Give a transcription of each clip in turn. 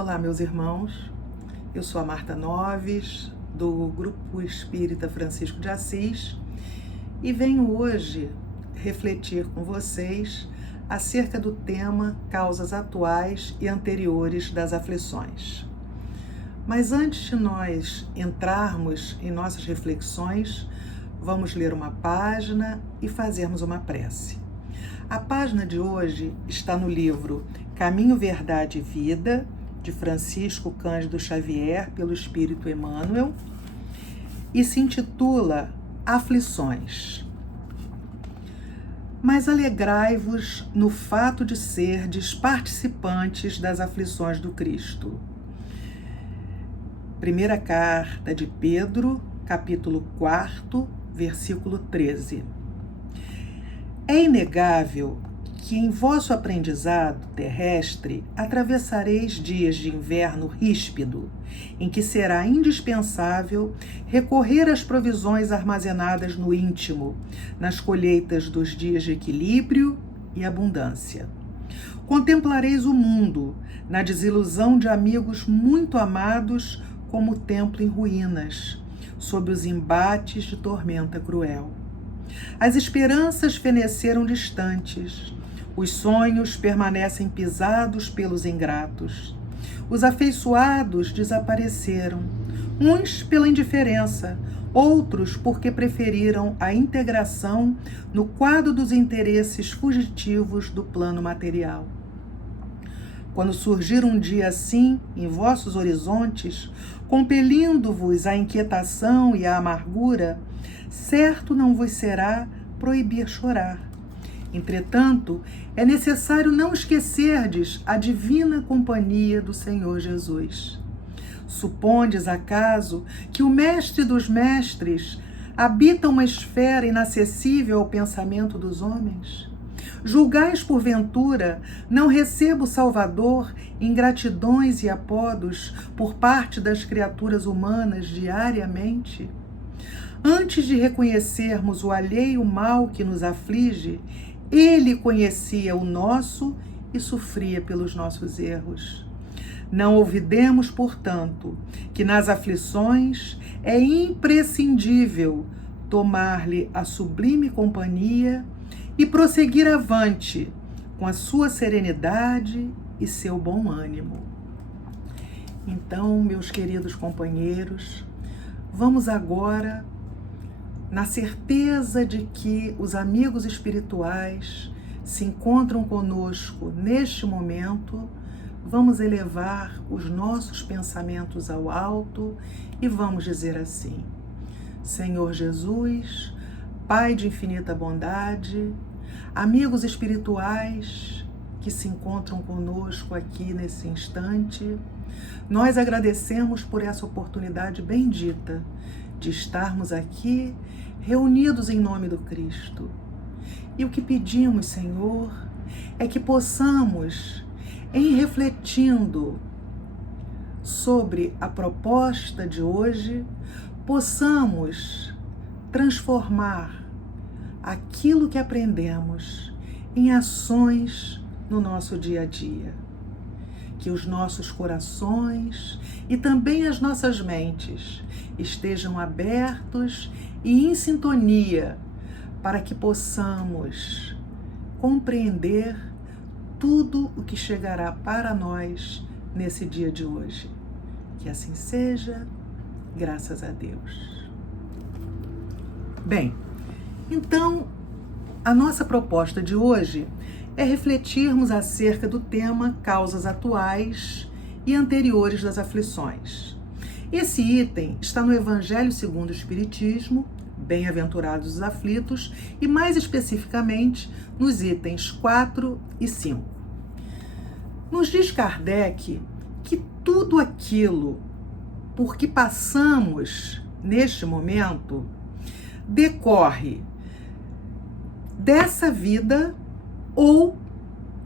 Olá, meus irmãos. Eu sou a Marta Noves, do Grupo Espírita Francisco de Assis, e venho hoje refletir com vocês acerca do tema causas atuais e anteriores das aflições. Mas antes de nós entrarmos em nossas reflexões, vamos ler uma página e fazermos uma prece. A página de hoje está no livro Caminho, Verdade e Vida, de Francisco Cândido Xavier, pelo Espírito Emmanuel, e se intitula Aflições. Mas alegrai-vos no fato de serdes participantes das aflições do Cristo. Primeira carta de Pedro, capítulo 4, versículo 13. É inegável que em vosso aprendizado terrestre atravessareis dias de inverno ríspido, em que será indispensável recorrer às provisões armazenadas no íntimo, nas colheitas dos dias de equilíbrio e abundância. Contemplareis o mundo, na desilusão de amigos muito amados, como o templo em ruínas, sob os embates de tormenta cruel. As esperanças feneceram distantes, os sonhos permanecem pisados pelos ingratos. Os afeiçoados desapareceram, uns pela indiferença, outros porque preferiram a integração no quadro dos interesses fugitivos do plano material. Quando surgir um dia assim em vossos horizontes, compelindo-vos à inquietação e à amargura, certo não vos será proibir chorar. Entretanto, é necessário não esquecerdes a divina companhia do Senhor Jesus. Supondes, acaso, que o Mestre dos Mestres habita uma esfera inacessível ao pensamento dos homens? Julgais, porventura, não recebo o Salvador ingratidões e apodos por parte das criaturas humanas diariamente? Antes de reconhecermos o alheio mal que nos aflige, Ele conhecia o nosso e sofria pelos nossos erros. Não olvidemos, portanto, que nas aflições é imprescindível tomar-lhe a sublime companhia e prosseguir avante com a sua serenidade e seu bom ânimo. Então, meus queridos companheiros, vamos agora, na certeza de que os amigos espirituais se encontram conosco neste momento, vamos elevar os nossos pensamentos ao alto e vamos dizer assim: Senhor Jesus, Pai de infinita bondade, amigos espirituais que se encontram conosco aqui nesse instante, nós agradecemos por essa oportunidade bendita de estarmos aqui reunidos em nome do Cristo. E o que pedimos, Senhor, é que possamos, em refletindo sobre a proposta de hoje, possamos transformar aquilo que aprendemos em ações no nosso dia a dia. Que os nossos corações e também as nossas mentes estejam abertos e em sintonia para que possamos compreender tudo o que chegará para nós nesse dia de hoje. Que assim seja, graças a Deus. Bem, então a nossa proposta de hoje é refletirmos acerca do tema causas atuais e anteriores das aflições. Esse item está no Evangelho segundo o Espiritismo, Bem-aventurados os aflitos, e mais especificamente nos itens 4 e 5. Nos diz Kardec que tudo aquilo por que passamos neste momento decorre dessa vida ou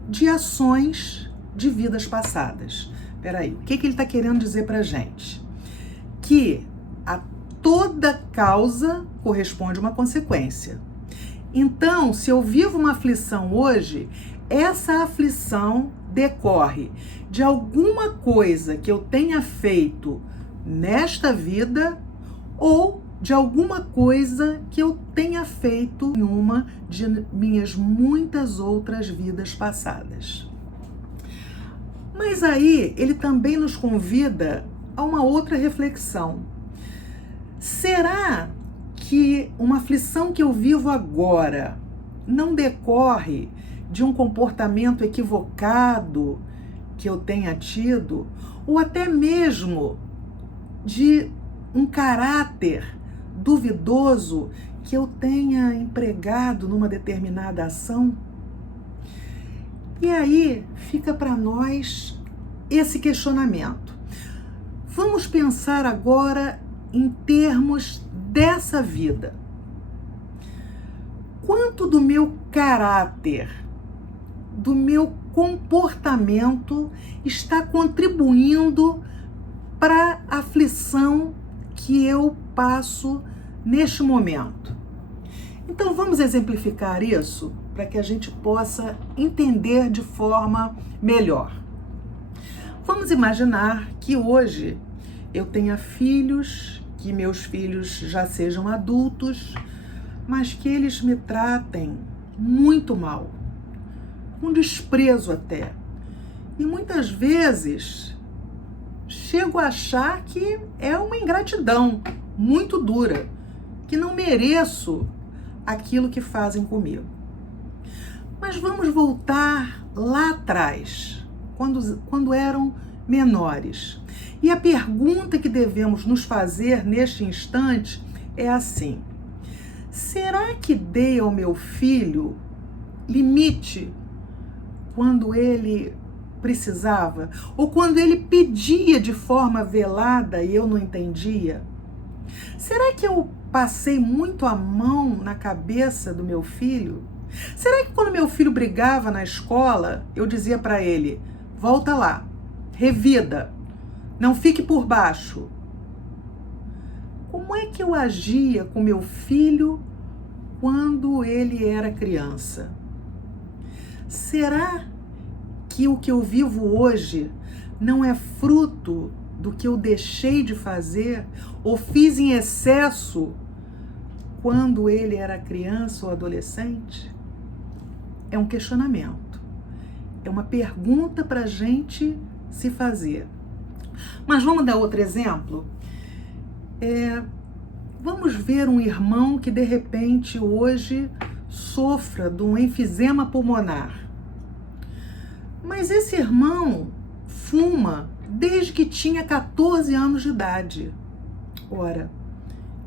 de ações de vidas passadas. Peraí, o que ele está querendo dizer para a gente? Que a toda causa corresponde uma consequência. Então, se eu vivo uma aflição hoje, essa aflição decorre de alguma coisa que eu tenha feito nesta vida ou de alguma coisa que eu tenha feito em uma de minhas muitas outras vidas passadas. Mas aí ele também nos convida a uma outra reflexão. Será que uma aflição que eu vivo agora não decorre de um comportamento equivocado que eu tenha tido, ou até mesmo de um caráter duvidoso que eu tenha empregado numa determinada ação? E aí fica para nós esse questionamento. Vamos pensar agora em termos dessa vida. Quanto do meu caráter, do meu comportamento está contribuindo para a aflição que eu passo neste momento? Então vamos exemplificar isso para que a gente possa entender de forma melhor. Vamos imaginar que hoje eu tenha filhos, que meus filhos já sejam adultos, mas que eles me tratem muito mal, com desprezo até. E muitas vezes chego a achar que é uma ingratidão muito dura, que não mereço aquilo que fazem comigo. Mas vamos voltar lá atrás, quando eram menores. E a pergunta que devemos nos fazer neste instante é assim: será que dei ao meu filho limite quando ele precisava? Ou quando ele pedia de forma velada e eu não entendia? Será que eu passei muito a mão na cabeça do meu filho? Será que quando meu filho brigava na escola, eu dizia para ele: volta lá, revida, não fique por baixo? Como é que eu agia com meu filho quando ele era criança? Será que o que eu vivo hoje não é fruto do que eu deixei de fazer ou fiz em excesso quando ele era criança ou adolescente? É um questionamento, é uma pergunta para a gente se fazer. Mas vamos dar outro exemplo? Vamos ver um irmão que de repente hoje sofra de um enfisema pulmonar. Mas esse irmão fuma desde que tinha 14 anos de idade. Ora,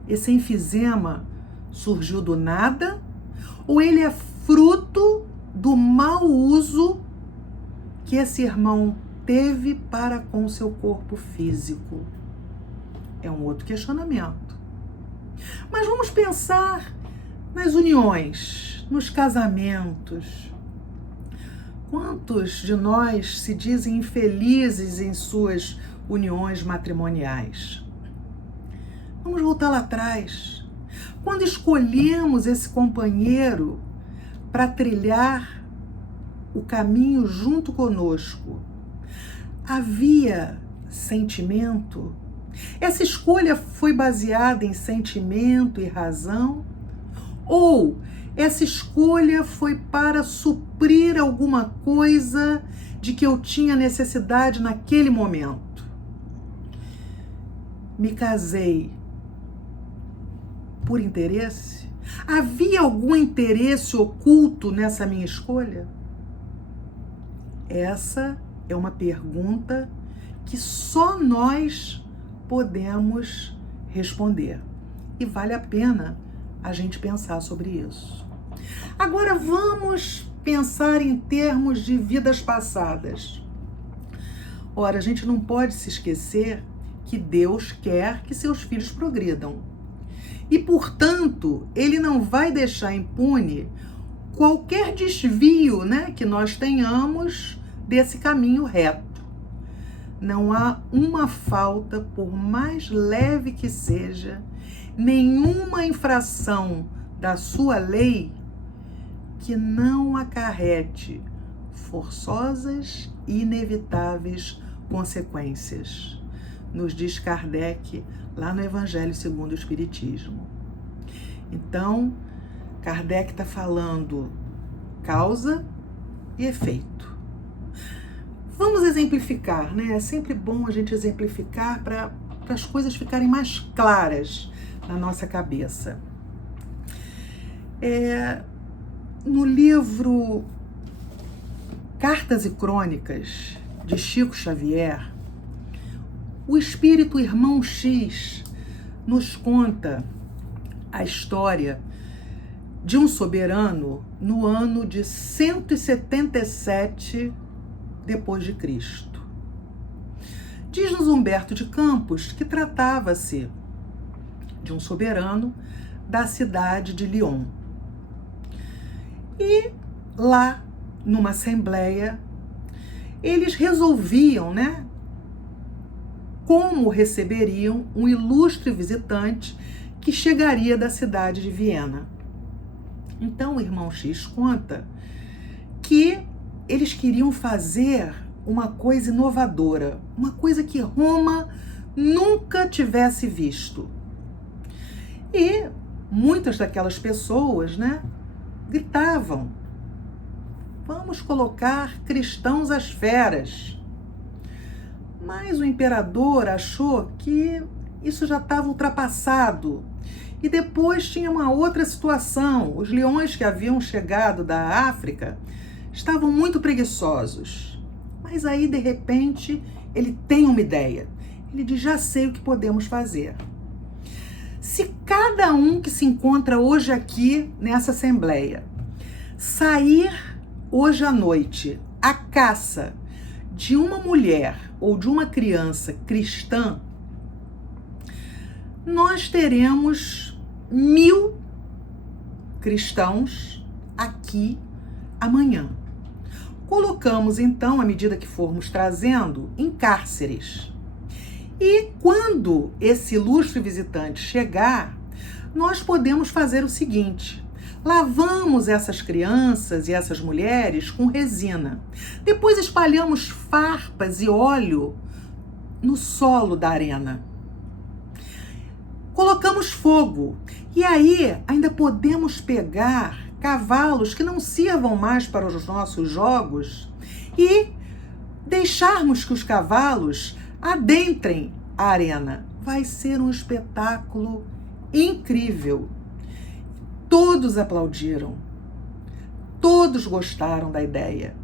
esse enfisema surgiu do nada ou ele é fruto do mau uso que esse irmão teve para com o seu corpo físico? É um outro questionamento. Mas vamos pensar nas uniões, nos casamentos. Quantos de nós se dizem infelizes em suas uniões matrimoniais? Vamos voltar lá atrás. Quando escolhemos esse companheiro para trilhar o caminho junto conosco, havia sentimento? Essa escolha foi baseada em sentimento e razão? Ou essa escolha foi para suprir alguma coisa de que eu tinha necessidade naquele momento? Me casei por interesse? Havia algum interesse oculto nessa minha escolha? Essa é uma pergunta que só nós podemos responder. E vale a pena a gente pensar sobre isso. Agora vamos pensar em termos de vidas passadas. Ora, a gente não pode se esquecer que Deus quer que seus filhos progridam. E, portanto, Ele não vai deixar impune qualquer desvio, que nós tenhamos desse caminho reto. Não há uma falta, por mais leve que seja, nenhuma infração da sua lei que não acarrete forçosas inevitáveis consequências, nos diz Kardec lá no Evangelho segundo o Espiritismo. Então, Kardec está falando causa e efeito. Vamos exemplificar, né? É sempre bom a gente exemplificar para as coisas ficarem mais claras na nossa cabeça. No livro Cartas e Crônicas, de Chico Xavier, o espírito Irmão X nos conta a história de um soberano no ano de 177 depois de Cristo. Diz-nos Humberto de Campos que tratava-se de um soberano da cidade de Lyon. E lá, numa assembleia, eles resolviam, como receberiam um ilustre visitante que chegaria da cidade de Viena. Então o irmão X conta que eles queriam fazer uma coisa inovadora, uma coisa que Roma nunca tivesse visto. E muitas daquelas pessoas, gritavam: vamos colocar cristãos às feras. Mas o imperador achou que isso já estava ultrapassado. E depois tinha uma outra situação. Os leões que haviam chegado da África estavam muito preguiçosos. Mas aí, de repente, ele tem uma ideia. Ele diz: já sei o que podemos fazer. Se cada um que se encontra hoje aqui nessa assembleia sair hoje à noite à caça de uma mulher ou de uma criança cristã, nós teremos 1000 cristãos aqui amanhã. Colocamos então, à medida que formos trazendo, em cárceres. E quando esse ilustre visitante chegar, nós podemos fazer o seguinte: lavamos essas crianças e essas mulheres com resina. Depois espalhamos farpas e óleo no solo da arena. Colocamos fogo. E aí ainda podemos pegar cavalos que não sirvam mais para os nossos jogos e deixarmos que os cavalos adentrem a arena. Vai ser um espetáculo incrível. Todos aplaudiram. Todos gostaram da ideia.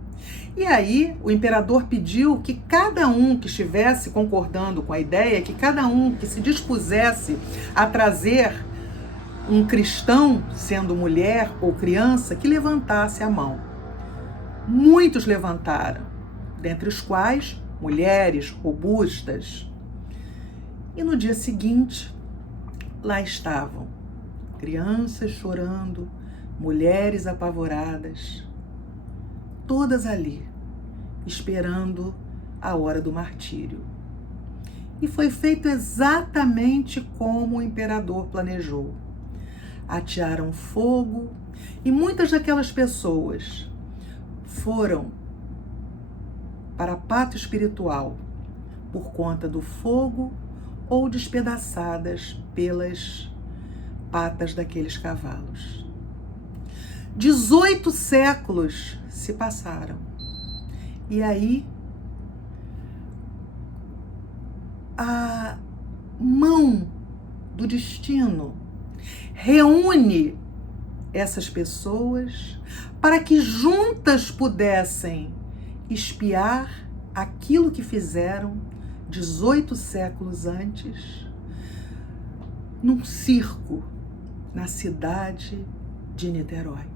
E aí o imperador pediu que cada um que estivesse concordando com a ideia, que cada um que se dispusesse a trazer um cristão, sendo mulher ou criança, que levantasse a mão. Muitos levantaram, dentre os quais mulheres robustas. E no dia seguinte, lá estavam crianças chorando, mulheres apavoradas, todas ali, esperando a hora do martírio. E foi feito exatamente como o imperador planejou. Atearam fogo e muitas daquelas pessoas foram para a pátria espiritual por conta do fogo ou despedaçadas pelas patas daqueles cavalos. 18 séculos se passaram. E aí, a mão do destino reúne essas pessoas para que juntas pudessem espiar aquilo que fizeram 18 séculos antes, num circo na cidade de Niterói.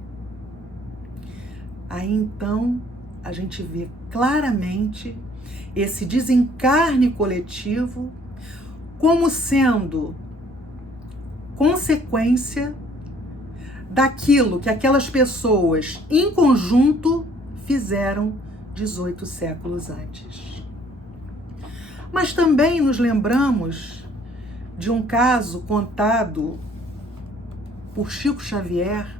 Aí então a gente vê claramente esse desencarne coletivo como sendo consequência daquilo que aquelas pessoas em conjunto fizeram 18 séculos antes. Mas também nos lembramos de um caso contado por Chico Xavier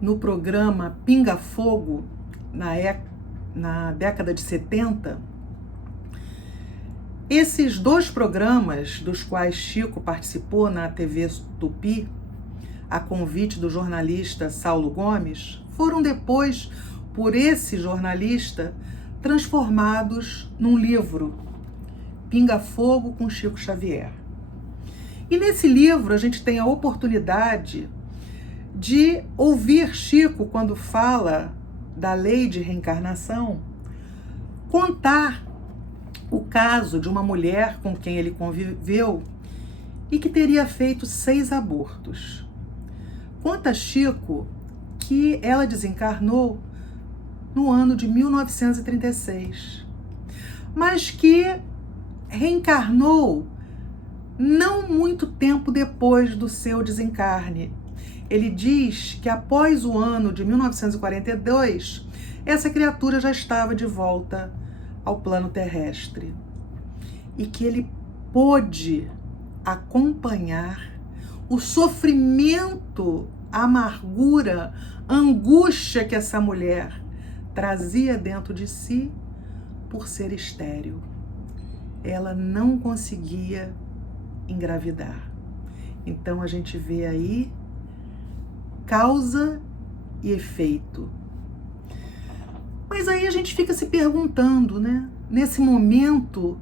no programa Pinga Fogo, na na década de 70, esses 2 programas dos quais Chico participou na TV Tupi, a convite do jornalista Saulo Gomes, foram depois, por esse jornalista, transformados num livro, Pinga Fogo com Chico Xavier. E nesse livro a gente tem a oportunidade de ouvir Chico, quando fala da lei de reencarnação, contar o caso de uma mulher com quem ele conviveu e que teria feito 6 abortos. Conta Chico que ela desencarnou no ano de 1936, mas que reencarnou não muito tempo depois do seu desencarne. Ele diz que após o ano de 1942, essa criatura já estava de volta ao plano terrestre e que ele pôde acompanhar o sofrimento, a amargura, a angústia que essa mulher trazia dentro de si por ser estéril. Ela não conseguia engravidar. Então a gente vê aí causa e efeito. Mas aí a gente fica se perguntando, né? Nesse momento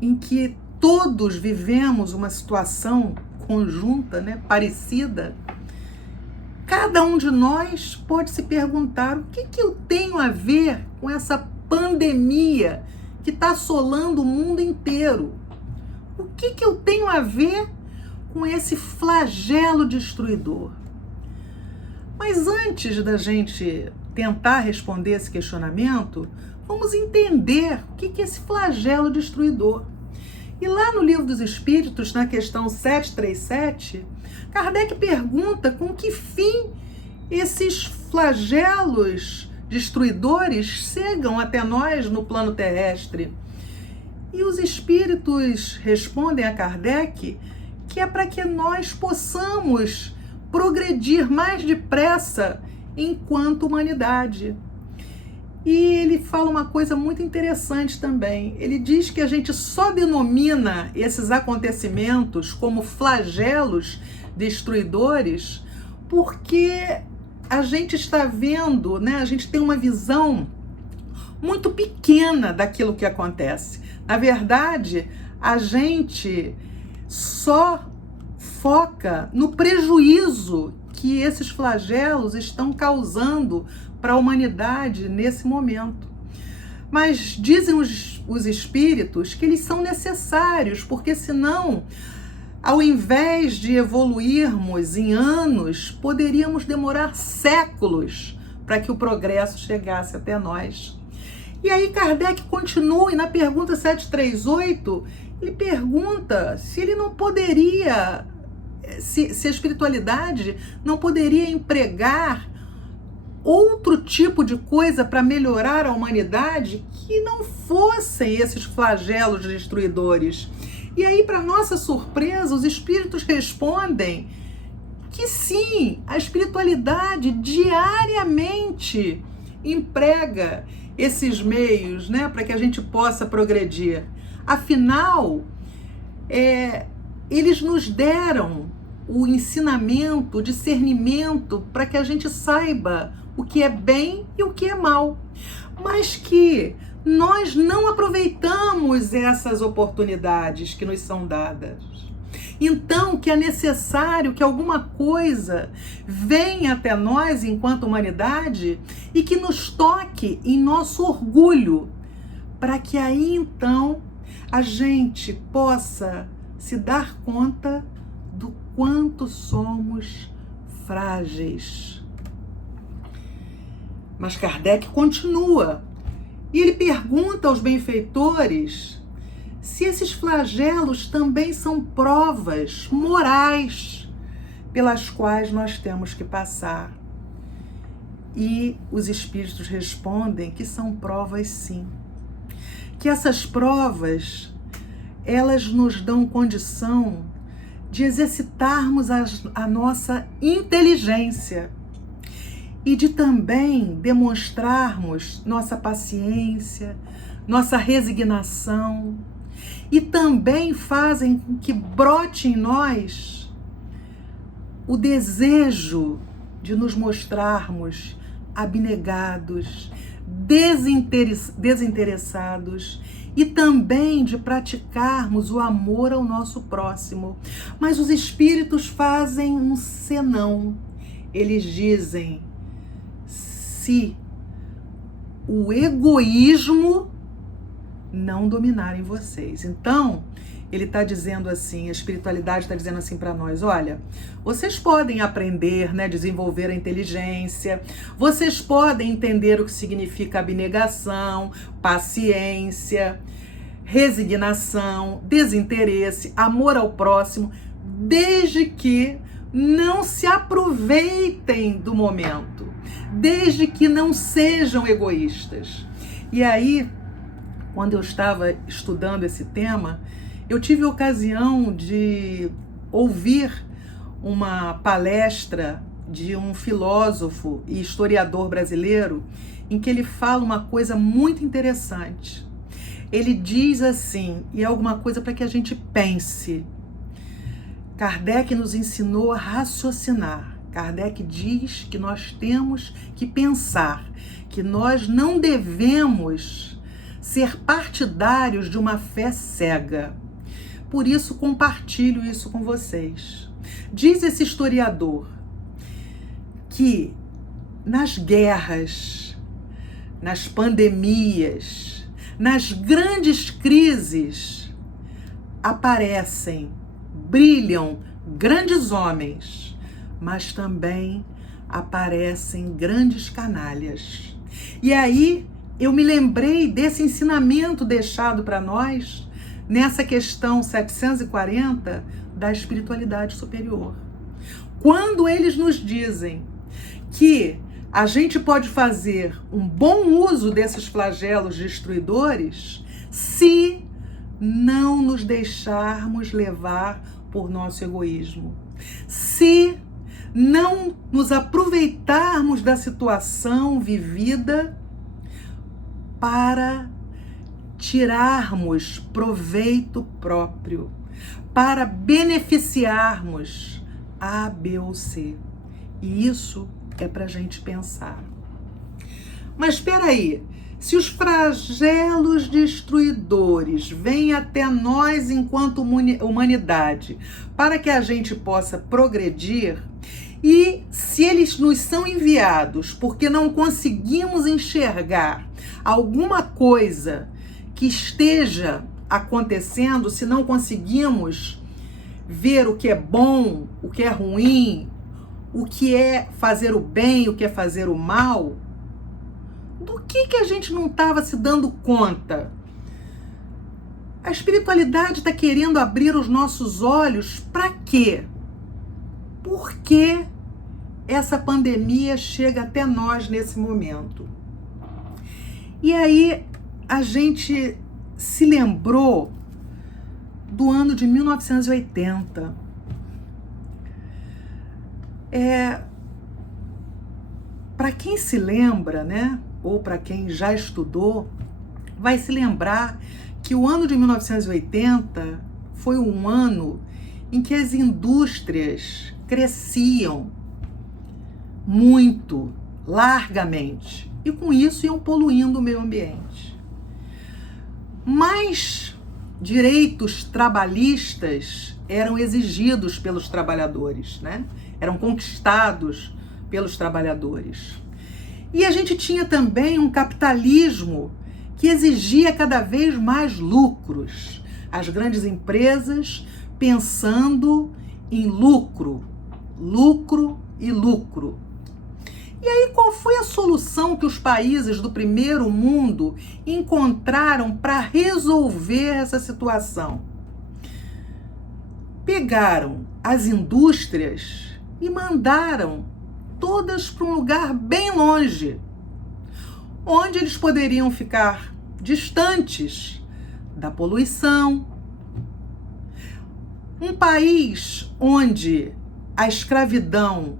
em que todos vivemos uma situação conjunta, né? Parecida, cada um de nós pode se perguntar: o que eu tenho a ver com essa pandemia que está assolando o mundo inteiro? O que eu tenho a ver com esse flagelo destruidor? Mas antes da gente tentar responder esse questionamento, vamos entender o que é esse flagelo destruidor. E lá no Livro dos Espíritos, na questão 737, Kardec pergunta com que fim esses flagelos destruidores chegam até nós no plano terrestre. E os espíritos respondem a Kardec que é para que nós possamos progredir mais depressa enquanto humanidade. E ele fala uma coisa muito interessante também. Ele diz que a gente só denomina esses acontecimentos como flagelos destruidores porque a gente está vendo, né? A gente tem uma visão muito pequena daquilo que acontece. Na verdade, a gente só foca no prejuízo que esses flagelos estão causando para a humanidade nesse momento. Mas dizem os espíritos que eles são necessários, porque senão, ao invés de evoluirmos em anos, poderíamos demorar séculos para que o progresso chegasse até nós. E aí Kardec continua, e na pergunta 738, ele pergunta se ele não poderia, se a espiritualidade não poderia empregar outro tipo de coisa para melhorar a humanidade que não fossem esses flagelos destruidores. E aí, para nossa surpresa, os espíritos respondem que sim, a espiritualidade diariamente emprega esses meios, né, para que a gente possa progredir. Afinal, eles nos deram o ensinamento, o discernimento para que a gente saiba o que é bem e o que é mal. Mas que nós não aproveitamos essas oportunidades que nos são dadas. Então, que é necessário que alguma coisa venha até nós enquanto humanidade e que nos toque em nosso orgulho, para que aí então a gente possa se dar conta do quanto somos frágeis. Mas Kardec continua e ele pergunta aos benfeitores se esses flagelos também são provas morais pelas quais nós temos que passar. E os espíritos respondem que são provas sim. Que essas provas, elas nos dão condição de exercitarmos a nossa inteligência. e de também demonstrarmos nossa paciência, nossa resignação, e também fazem com que brote em nós o desejo de nos mostrarmos abnegados, desinteressados e também de praticarmos o amor ao nosso próximo. Mas os espíritos fazem um senão. Eles dizem: se o egoísmo não dominar em vocês. Então, ele está dizendo assim, a espiritualidade está dizendo assim para nós: olha, vocês podem aprender, né, desenvolver a inteligência, vocês podem entender o que significa abnegação, paciência, resignação, desinteresse, amor ao próximo, desde que não se aproveitem do momento, desde que não sejam egoístas. E aí, quando eu estava estudando esse tema, eu tive a ocasião de ouvir uma palestra de um filósofo e historiador brasileiro em que ele fala uma coisa muito interessante. Ele diz assim, e é alguma coisa para que a gente pense. Kardec nos ensinou a raciocinar. Kardec diz que nós temos que pensar, que nós não devemos ser partidários de uma fé cega. Por isso, compartilho isso com vocês. Diz esse historiador que nas guerras, nas pandemias, nas grandes crises, aparecem, brilham grandes homens, mas também aparecem grandes canalhas. E aí eu me lembrei desse ensinamento deixado para nós nessa questão 740 da espiritualidade superior. Quando eles nos dizem que a gente pode fazer um bom uso desses flagelos destruidores se não nos deixarmos levar por nosso egoísmo, se não nos aproveitarmos da situação vivida para tirarmos proveito próprio, para beneficiarmos A, B ou C. E isso é para a gente pensar. Mas espera aí, se os flagelos destruidores vêm até nós enquanto humanidade para que a gente possa progredir, e se eles nos são enviados porque não conseguimos enxergar alguma coisa que esteja acontecendo, se não conseguimos ver o que é bom, o que é ruim, o que é fazer o bem, o que é fazer o mal, do que a gente não estava se dando conta? A espiritualidade está querendo abrir os nossos olhos para quê? Por que essa pandemia chega até nós nesse momento? E aí a gente se lembrou do ano de 1980. Para quem se lembra, né, ou para quem já estudou, vai se lembrar que o ano de 1980 foi um ano em que as indústrias cresciam muito, largamente, e com isso iam poluindo o meio ambiente. Mais direitos trabalhistas eram exigidos pelos trabalhadores, né? Eram conquistados pelos trabalhadores. E a gente tinha também um capitalismo que exigia cada vez mais lucros. As grandes empresas pensando em lucro, lucro e lucro. E aí, qual foi a solução que os países do primeiro mundo encontraram para resolver essa situação? Pegaram as indústrias e mandaram todas para um lugar bem longe, onde eles poderiam ficar distantes da poluição. Um país onde a escravidão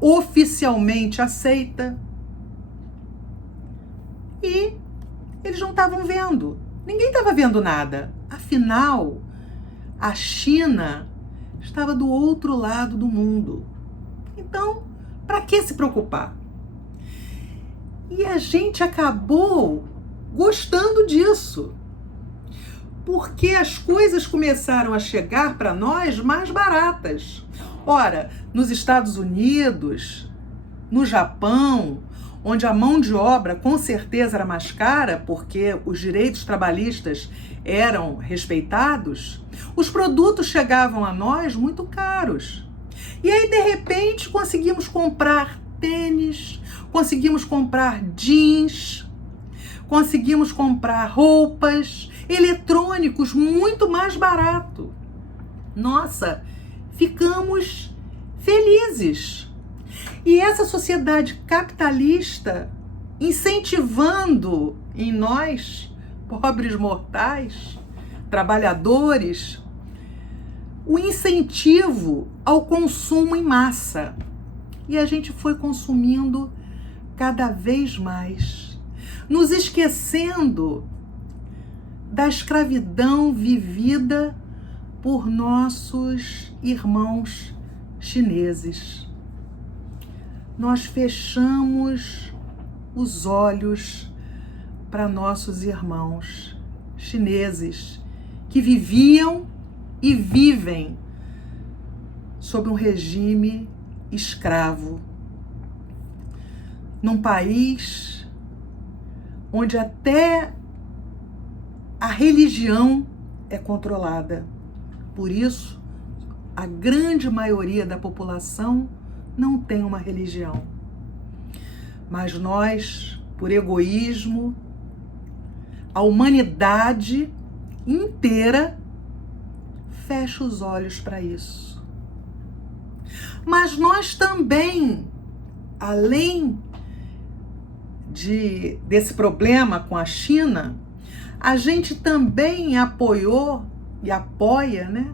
oficialmente aceita. E eles não estavam vendo. Ninguém estava vendo nada. Afinal, a China estava do outro lado do mundo. Então, para que se preocupar? E a gente acabou gostando disso, porque as coisas começaram a chegar para nós mais baratas. Ora, nos Estados Unidos, no Japão, onde a mão de obra com certeza era mais cara, porque os direitos trabalhistas eram respeitados, os produtos chegavam a nós muito caros. E aí, de repente, conseguimos comprar tênis, conseguimos comprar jeans, conseguimos comprar roupas, eletrônicos muito mais barato. Nossa, ficamos felizes. E essa sociedade capitalista incentivando em nós, pobres mortais, trabalhadores, o incentivo ao consumo em massa. E a gente foi consumindo cada vez mais, nos esquecendo da escravidão vivida por nossos irmãos chineses. Nós fechamos os olhos para nossos irmãos chineses que viviam e vivem sob um regime escravo, num país onde até a religião é controlada. Por isso, a grande maioria da população não tem uma religião. Mas nós, por egoísmo, a humanidade inteira fecha os olhos para isso. Mas nós também, além desse problema com a China, a gente também apoiou e apoia, né,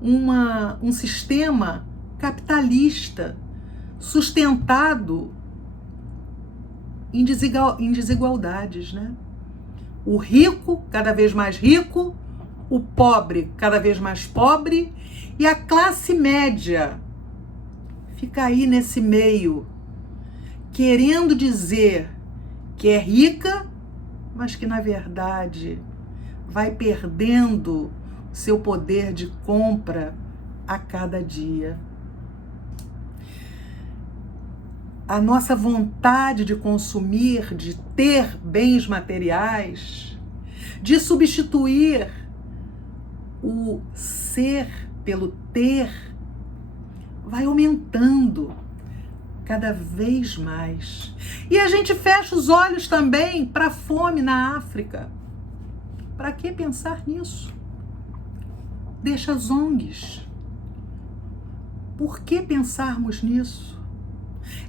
um sistema capitalista sustentado em desigualdades, né? O rico cada vez mais rico, o pobre cada vez mais pobre e a classe média fica aí nesse meio, querendo dizer que é rica, mas que na verdade vai perdendo seu poder de compra a cada dia. A nossa vontade de consumir, de ter bens materiais, de substituir o ser pelo ter, vai aumentando cada vez mais. E a gente fecha os olhos também para a fome na África. Para que pensar nisso? Deixa as ONGs. Por que pensarmos nisso?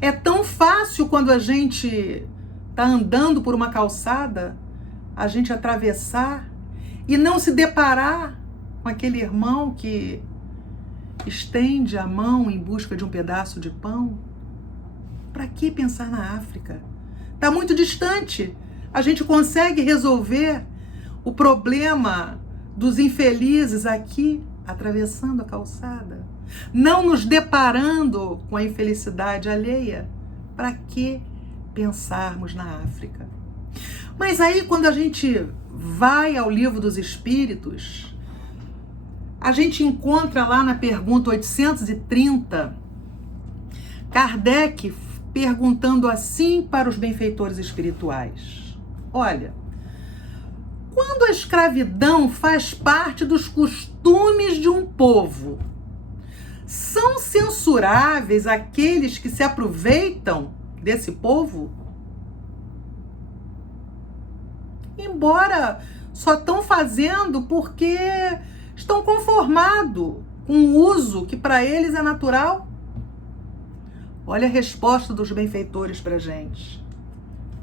É tão fácil quando a gente está andando por uma calçada, a gente atravessar e não se deparar com aquele irmão que estende a mão em busca de um pedaço de pão. Para que pensar na África? Está muito distante. A gente consegue resolver o problema dos infelizes aqui, atravessando a calçada, não nos deparando com a infelicidade alheia. Para que pensarmos na África? Mas aí, quando a gente vai ao Livro dos Espíritos, a gente encontra lá na pergunta 830, Kardec perguntando assim para os benfeitores espirituais: olha, quando a escravidão faz parte dos costumes de um povo, são censuráveis aqueles que se aproveitam desse povo? Embora só estão fazendo porque estão conformados com o uso que para eles é natural? Olha a resposta dos benfeitores para a gente.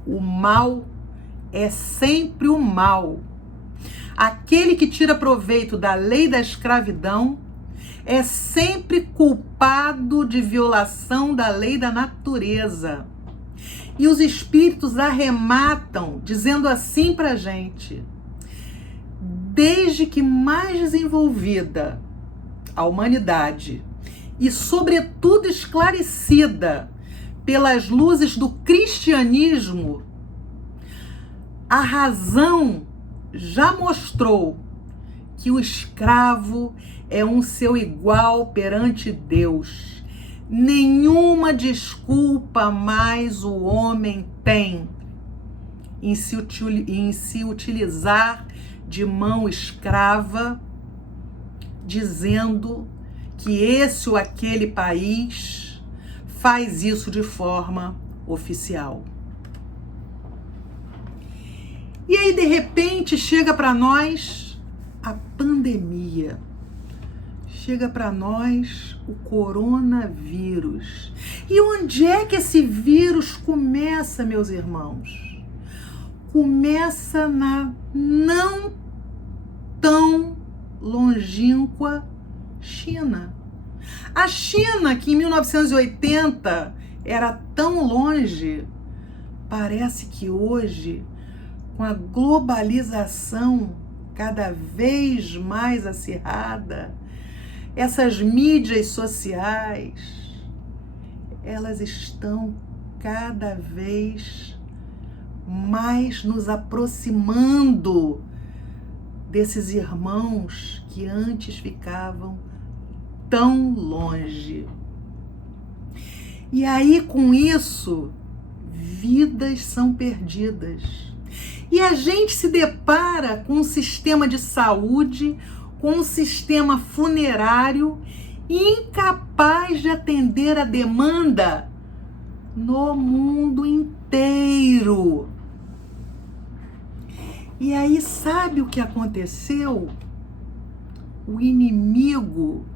O mal é sempre o mal. Aquele que tira proveito da lei da escravidão é sempre culpado de violação da lei da natureza. E os espíritos arrematam dizendo assim pra gente: desde que mais desenvolvida a humanidade e sobretudo esclarecida pelas luzes do cristianismo, a razão já mostrou que o escravo é um seu igual perante Deus. Nenhuma desculpa mais o homem tem em se utilizar de mão escrava, dizendo que esse ou aquele país faz isso de forma oficial. E aí, de repente, chega para nós a pandemia. Chega para nós o coronavírus. E onde é que esse vírus começa, meus irmãos? Começa na não tão longínqua China. A China, que em 1980 era tão longe, parece que hoje, com a globalização cada vez mais acirrada, essas mídias sociais, elas estão cada vez mais nos aproximando desses irmãos que antes ficavam tão longe. E aí, com isso, vidas são perdidas. E a gente se depara com um sistema de saúde, com um sistema funerário incapaz de atender a demanda no mundo inteiro. E aí, sabe o que aconteceu? O inimigo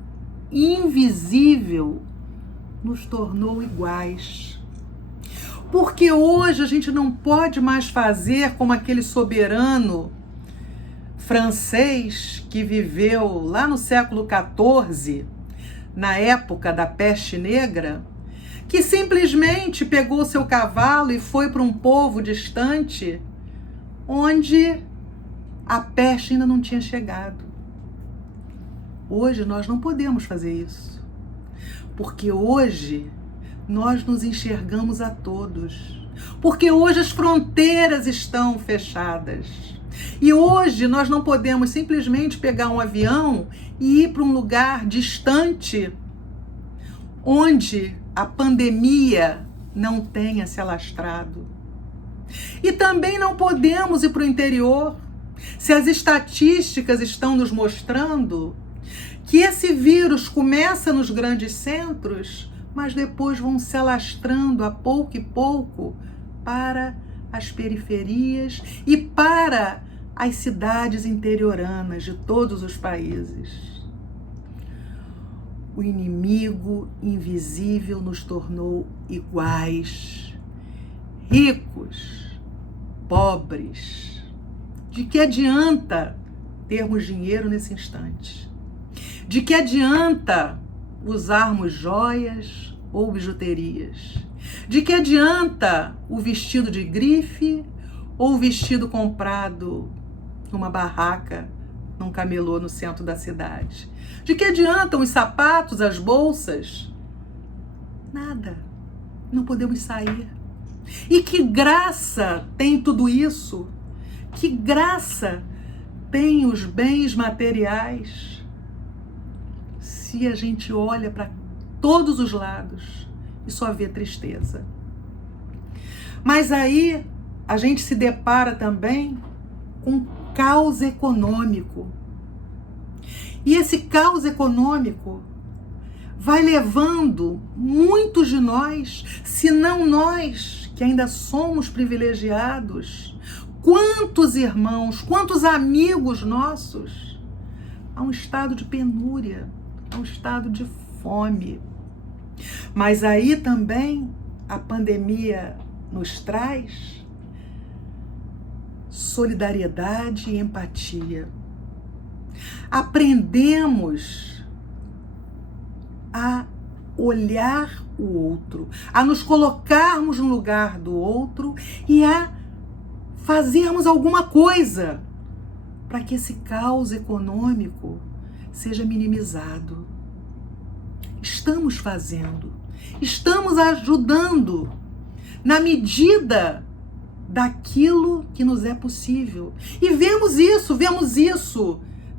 invisível nos tornou iguais. Porque hoje a gente não pode mais fazer como aquele soberano francês que viveu lá no século XIV, na época da peste negra, que simplesmente pegou seu cavalo e foi para um povo distante, onde a peste ainda não tinha chegado. Hoje nós não podemos fazer isso, porque hoje nós nos enxergamos a todos, porque hoje as fronteiras estão fechadas. E hoje nós não podemos simplesmente pegar um avião e ir para um lugar distante, onde a pandemia não tenha se alastrado. E também não podemos ir para o interior, se as estatísticas estão nos mostrando que esse vírus começa nos grandes centros, mas depois vão se alastrando a pouco e pouco para as periferias e para as cidades interioranas de todos os países. O inimigo invisível nos tornou iguais, ricos, pobres. De que adianta termos dinheiro nesse instante? De que adianta usarmos joias ou bijuterias? De que adianta o vestido de grife ou o vestido comprado numa barraca, num camelô no centro da cidade? De que adiantam os sapatos, as bolsas? Nada. Não podemos sair. E que graça tem tudo isso? Que graça tem os bens materiais? Se a gente olha para todos os lados e só vê tristeza. Mas aí a gente se depara também com caos econômico. E esse caos econômico vai levando muitos de nós, se não nós, que ainda somos privilegiados, quantos irmãos, quantos amigos nossos, a um estado de penúria, a um estado de fome. Mas aí também a pandemia nos traz solidariedade e empatia. Aprendemos a olhar o outro, a nos colocarmos no lugar do outro e a fazermos alguma coisa para que esse caos econômico seja minimizado. Estamos fazendo, estamos ajudando na medida daquilo que nos é possível. E vemos isso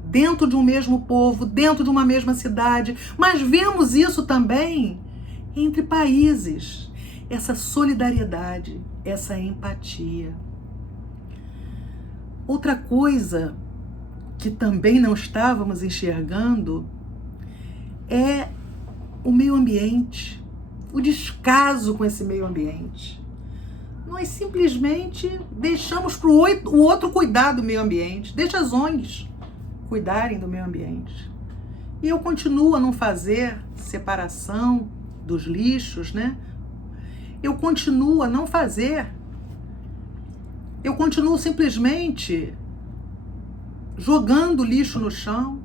dentro de um mesmo povo, dentro de uma mesma cidade, mas vemos isso também entre países. Essa solidariedade, essa empatia. Outra coisa que também não estávamos enxergando é o meio ambiente, o descaso com esse meio ambiente. Nós simplesmente deixamos para o outro cuidar do meio ambiente, deixa as ONGs cuidarem do meio ambiente. E eu continuo a não fazer separação dos lixos, né? Eu continuo a não fazer. Eu continuo simplesmente jogando lixo no chão,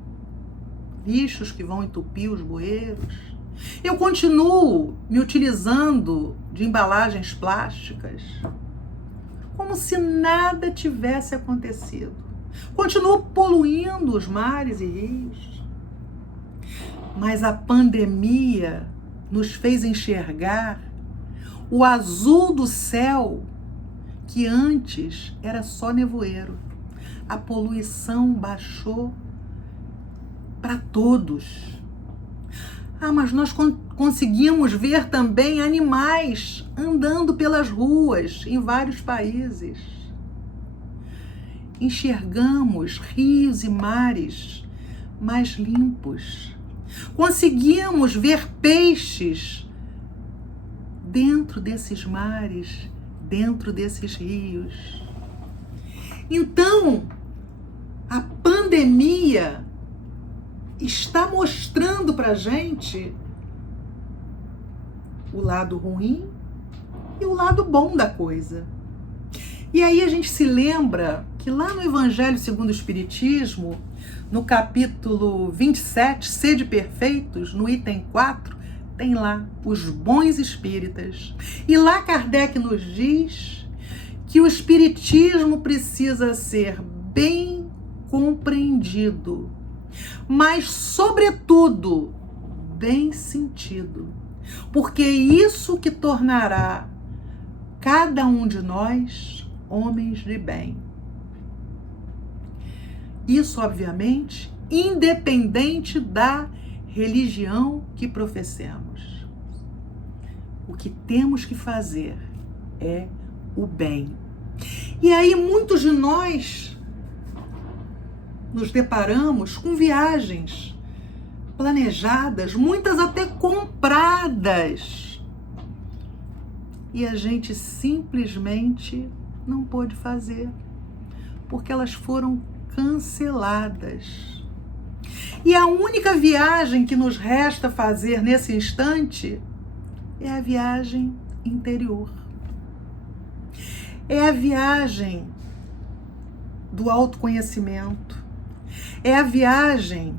lixos que vão entupir os bueiros. Eu continuo me utilizando de embalagens plásticas, como se nada tivesse acontecido. Continuo poluindo os mares e rios. Mas a pandemia nos fez enxergar o azul do céu, que antes era só nevoeiro. A poluição baixou para todos. Mas nós conseguimos ver também animais andando pelas ruas em vários países. Enxergamos rios e mares mais limpos. Conseguimos ver peixes dentro desses mares, dentro desses rios. Então, a pandemia está mostrando para a gente o lado ruim e o lado bom da coisa. E aí a gente se lembra que lá no Evangelho segundo o Espiritismo, no capítulo 27, Sede Perfeitos, no item 4, tem lá os bons espíritas. E lá Kardec nos diz que o espiritismo precisa ser bem compreendido, mas, sobretudo, bem sentido, porque é isso que tornará cada um de nós homens de bem. Isso, obviamente, independente da religião que professemos. O que temos que fazer é o bem. E aí muitos de nós nos deparamos com viagens planejadas, muitas até compradas. E a gente simplesmente não pôde fazer, porque elas foram canceladas. E a única viagem que nos resta fazer nesse instante é a viagem interior. É a viagem do autoconhecimento. É a viagem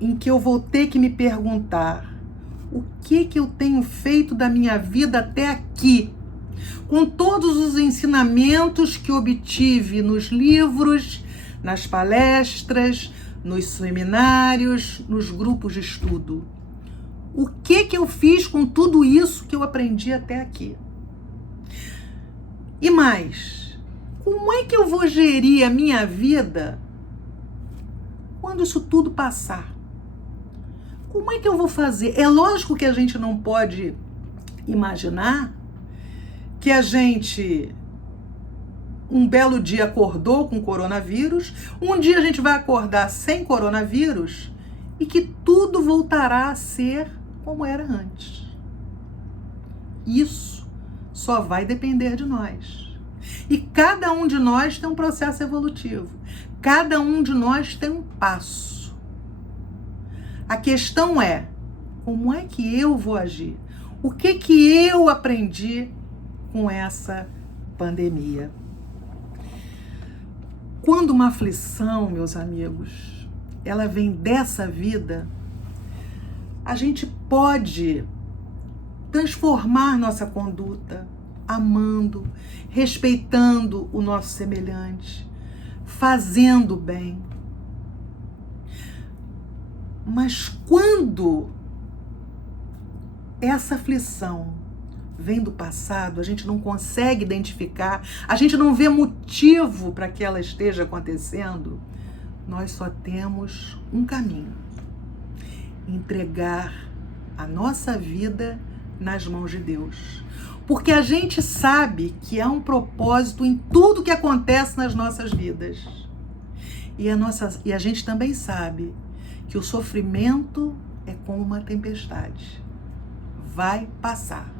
em que eu vou ter que me perguntar o que eu tenho feito da minha vida até aqui, com todos os ensinamentos que obtive nos livros, nas palestras, nos seminários, nos grupos de estudo. O que eu fiz com tudo isso que eu aprendi até aqui? E mais, como é que eu vou gerir a minha vida quando isso tudo passar? Como é que eu vou fazer? É lógico que a gente não pode imaginar que a gente um belo dia acordou com coronavírus, um dia a gente vai acordar sem coronavírus e que tudo voltará a ser como era antes. Isso só vai depender de nós. E cada um de nós tem um processo evolutivo. Cada um de nós tem um passo. A questão é, como é que eu vou agir? O que eu aprendi com essa pandemia? Quando uma aflição, meus amigos, ela vem dessa vida, a gente pode transformar nossa conduta, amando, respeitando o nosso semelhante, fazendo bem. Mas quando essa aflição vem do passado, a gente não consegue identificar, a gente não vê motivo para que ela esteja acontecendo, nós só temos um caminho: entregar a nossa vida nas mãos de Deus. Porque a gente sabe que há um propósito em tudo que acontece nas nossas vidas. E a gente também sabe que o sofrimento é como uma tempestade. Vai passar.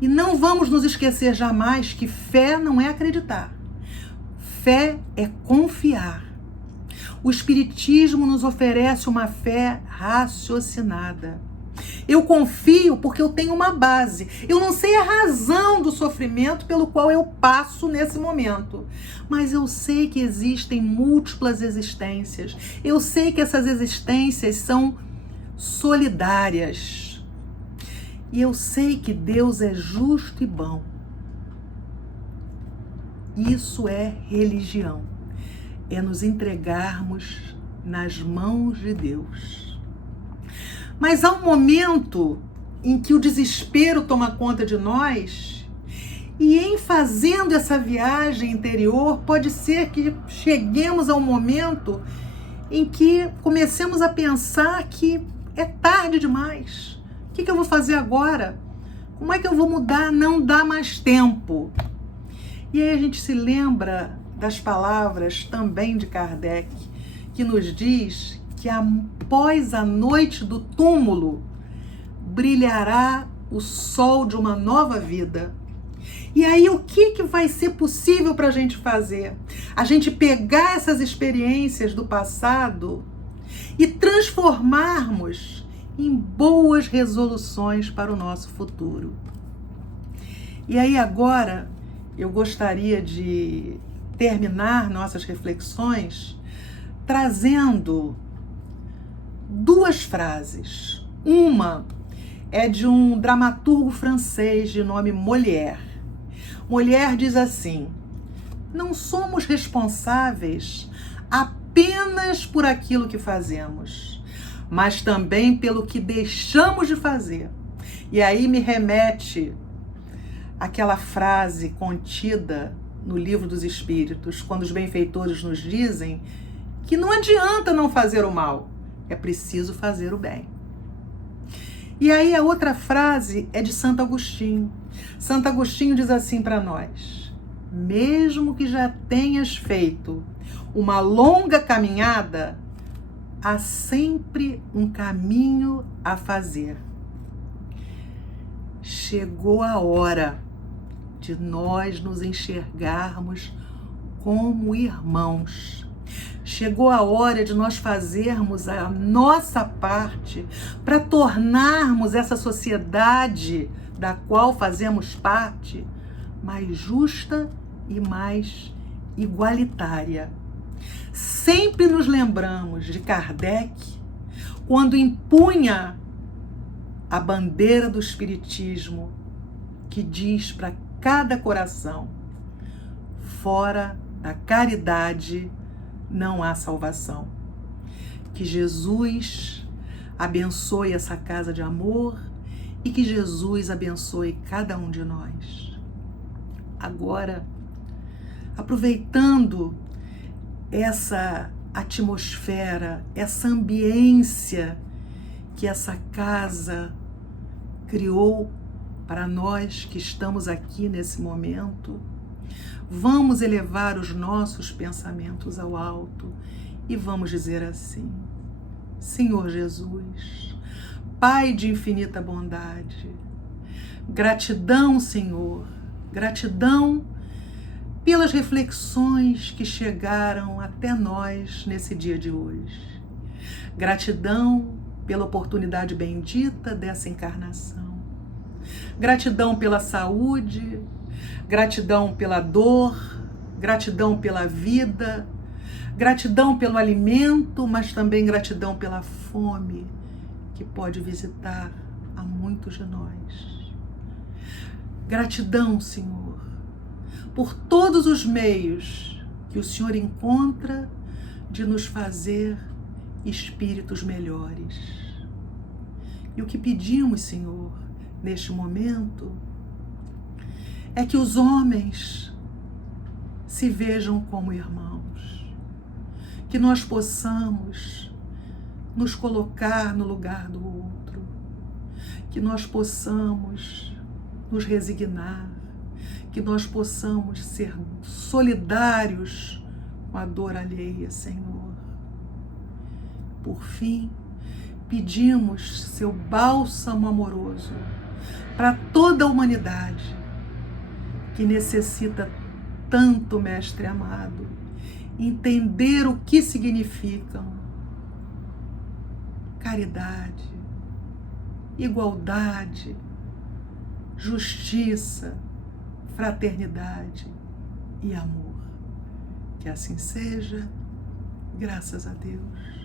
E não vamos nos esquecer jamais que fé não é acreditar. Fé é confiar. O Espiritismo nos oferece uma fé raciocinada. Eu confio porque eu tenho uma base. Eu não sei a razão do sofrimento pelo qual eu passo nesse momento, mas eu sei que existem múltiplas existências. Eu sei que essas existências são solidárias. E eu sei que Deus é justo e bom. Isso é religião. É nos entregarmos nas mãos de Deus. Mas há um momento em que o desespero toma conta de nós, e em fazendo essa viagem interior, pode ser que cheguemos a um momento em que comecemos a pensar que é tarde demais. O que eu vou fazer agora? Como é que eu vou mudar? Não dá mais tempo. E aí a gente se lembra das palavras também de Kardec, que nos diz que após a noite do túmulo brilhará o sol de uma nova vida. E aí o que vai ser possível para a gente fazer? A gente pegar essas experiências do passado e transformarmos em boas resoluções para o nosso futuro. E aí agora eu gostaria de terminar nossas reflexões trazendo duas frases. Uma é de um dramaturgo francês de nome Molière. Molière diz assim: não somos responsáveis apenas por aquilo que fazemos, mas também pelo que deixamos de fazer. E aí me remete àquela frase contida no Livro dos Espíritos, quando os benfeitores nos dizem que não adianta não fazer o mal, é preciso fazer o bem. E aí a outra frase é de Santo Agostinho. Santo Agostinho diz assim para nós: mesmo que já tenhas feito uma longa caminhada, há sempre um caminho a fazer. Chegou a hora de nós nos enxergarmos como irmãos. Chegou a hora de nós fazermos a nossa parte para tornarmos essa sociedade da qual fazemos parte mais justa e mais igualitária. Sempre nos lembramos de Kardec quando empunha a bandeira do Espiritismo, que diz para cada coração: fora da caridade não há salvação. Que Jesus abençoe essa casa de amor e que Jesus abençoe cada um de nós. Agora, aproveitando essa atmosfera, essa ambiência que essa casa criou para nós que estamos aqui nesse momento, vamos elevar os nossos pensamentos ao alto e vamos dizer assim: Senhor Jesus, Pai de infinita bondade, gratidão, Senhor, gratidão pelas reflexões que chegaram até nós nesse dia de hoje. Gratidão pela oportunidade bendita dessa encarnação. Gratidão pela saúde, gratidão pela dor, gratidão pela vida, gratidão pelo alimento, mas também gratidão pela fome que pode visitar a muitos de nós. Gratidão, Senhor, por todos os meios que o Senhor encontra de nos fazer espíritos melhores. E o que pedimos, Senhor, neste momento, é que os homens se vejam como irmãos, que nós possamos nos colocar no lugar do outro, que nós possamos nos resignar, que nós possamos ser solidários com a dor alheia, Senhor. Por fim, pedimos seu bálsamo amoroso para toda a humanidade que necessita tanto, Mestre amado, entender o que significam caridade, igualdade, justiça, fraternidade e amor. Que assim seja, graças a Deus.